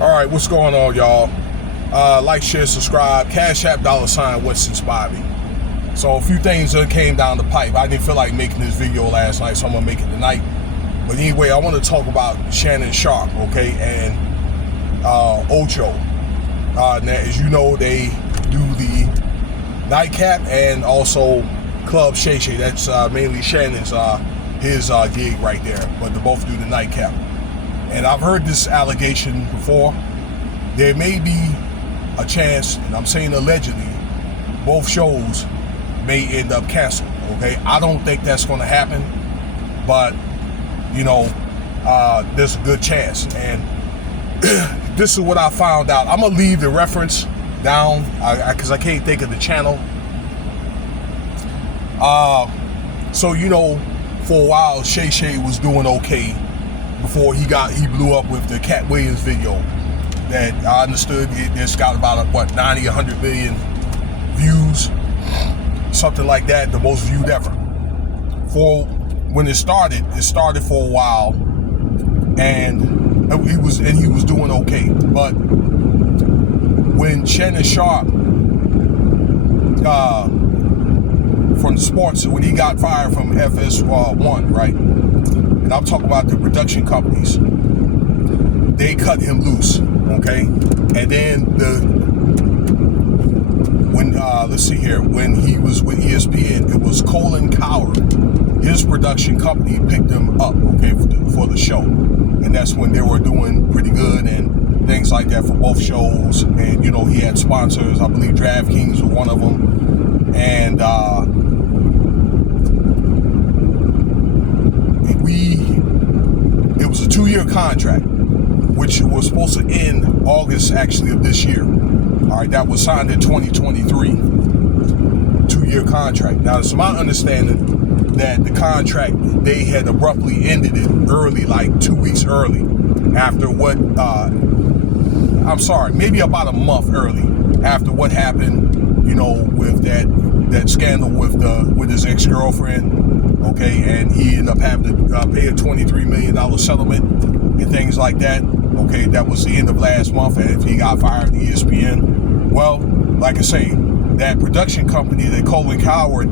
All right, what's going on, y'all? Like, share, subscribe. Cash App $ what's inspired me. So a few things that came down the pipe. I didn't feel like making this video last night, so I'm gonna make it tonight. But anyway, I want to talk about Shannon Sharpe, okay, and Ohco. Now, as you know, they do the nightcap and also Club Shay Shay. That's mainly Shannon's his gig right there. But they both do the nightcap. And I've heard this allegation before. There may be a chance, and I'm saying allegedly, both shows may end up canceled, okay? I don't think that's going to happen, but, you know, there's a good chance. And this is what I found out. I'm going to leave the reference down because I can't think of the channel. So, you know, for a while, Shay Shay was doing okay before he blew up with the Cat Williams video that I understood it's got about, what, 90, 100 million views, something like that, the most viewed ever. For when it started for a while, and he was doing okay. But when Shannon Sharpe from the sports, when he got fired from FS1, right? And I'm talking about the production companies. They cut him loose, okay? And then let's see here, when he was with ESPN, it was Colin Cowherd. His production company picked him up, okay, for the show. And that's when they were doing pretty good and things like that for both shows. And, you know, he had sponsors. I believe DraftKings was one of them. And it was a 2-year contract, which was supposed to end August, actually, of this year. All right, that was signed in 2023. 2-year contract. Now, it's my understanding that the contract, they had abruptly ended it early, like 2 weeks early, after what, I'm sorry, maybe about a month early, after what happened, you know, with that scandal with his ex-girlfriend. Okay, and he ended up having to pay a $23 million settlement and things like that. Okay, that was the end of last month, and if he got fired at ESPN. Well, like I say, that production company that Colin Cowherd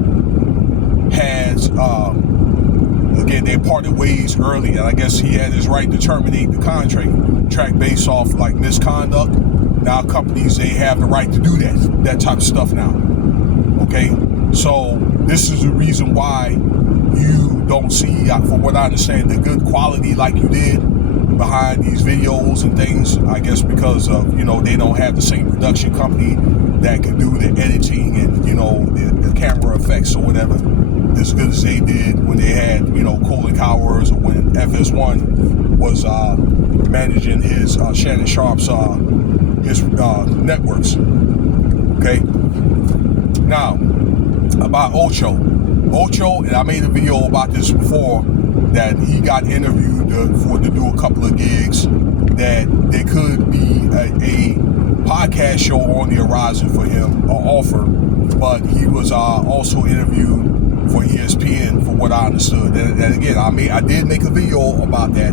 has, again, they parted ways early, and I guess he had his right to terminate the contract based off like misconduct. Now companies, they have the right to do that type of stuff now. Okay, so this is the reason why you don't see, from what I understand, the good quality like you did behind these videos and things. I guess because of, you know, they don't have the same production company that can do the editing and, you know, the camera effects or whatever as good as they did when they had, you know, Colin Cowherd, or when FS1 was managing his Shannon Sharpe's his networks. Okay, now about Ohco, and I made a video about this before, that he got interviewed to do a couple of gigs, that there could be a podcast show on the horizon for him, or offer, but he was also interviewed for ESPN, for what I understood. And again, I did make a video about that.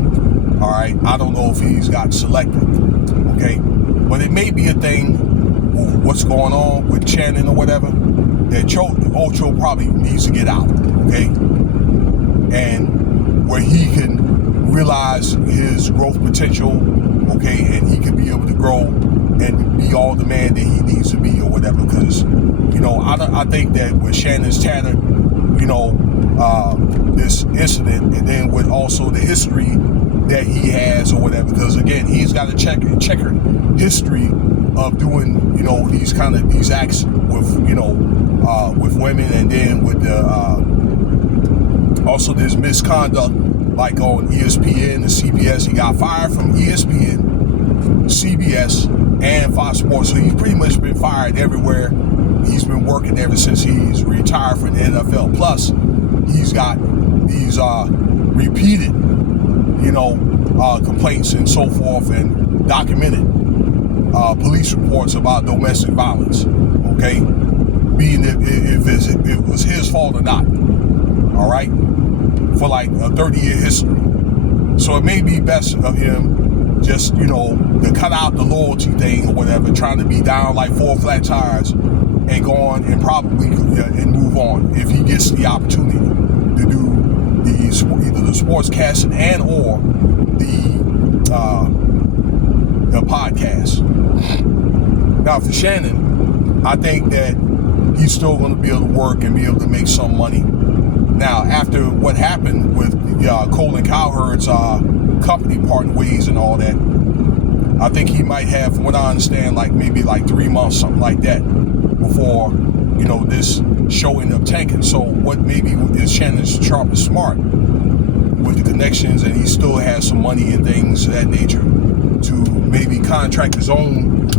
All right, I don't know if he's got selected, okay, but it may be a thing, what's going on with Shannon or whatever, that Ohco probably needs to get out, okay, and where he can realize his growth potential, okay, and he can be able to grow and be all the man that he needs to be or whatever. Because, you know, I think that with Shannon's tattered, you know, this incident, and then with also the history that he has or whatever, because again, he's got a checkered history of doing, you know, these acts with, you know, with women, and then with the also there's misconduct like on ESPN and CBS. He got fired from ESPN, CBS, and Fox Sports, so he's pretty much been fired everywhere. He's been working ever since he's retired from the NFL. Plus, he's got these repeated, you know, complaints and so forth, and documented police reports about domestic violence. Okay, being if it was his fault or not. All right, for like a 30-year history. So it may be best of him just, you know, to cut out the loyalty thing or whatever, trying to be down like 4 flat tires and go on and probably and move on if he gets the opportunity to do either the sportscasting and or the podcast. Now for Shannon, I think that he's still going to be able to work and be able to make some money. Now, after what happened with Colin Cowherd's company parting ways and all that, I think he might have, from what I understand, like maybe like 3 months, something like that, before, you know, this show ended up tanking. So what maybe is Shannon Sharpe is smart with the connections, and he still has some money and things of that nature to maybe contract his own,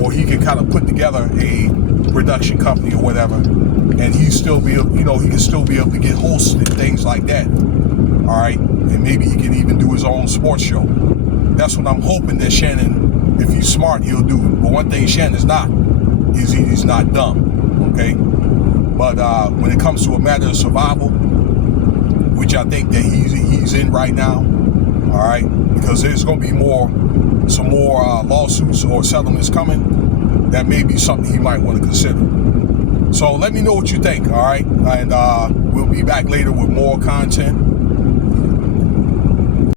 or he can kind of put together a production company or whatever, and he still be able, you know, he can still be able to get hosts and things like that. All right, and maybe he can even do his own sports show. That's what I'm hoping that Shannon, if he's smart, he'll do. But one thing Shannon's not is he's not dumb. Okay, but when it comes to a matter of survival, which I think that he's in right now, all right, because there's going to be some more lawsuits or settlements coming. That may be something he might want to consider. So let me know what you think, all right? And we'll be back later with more content.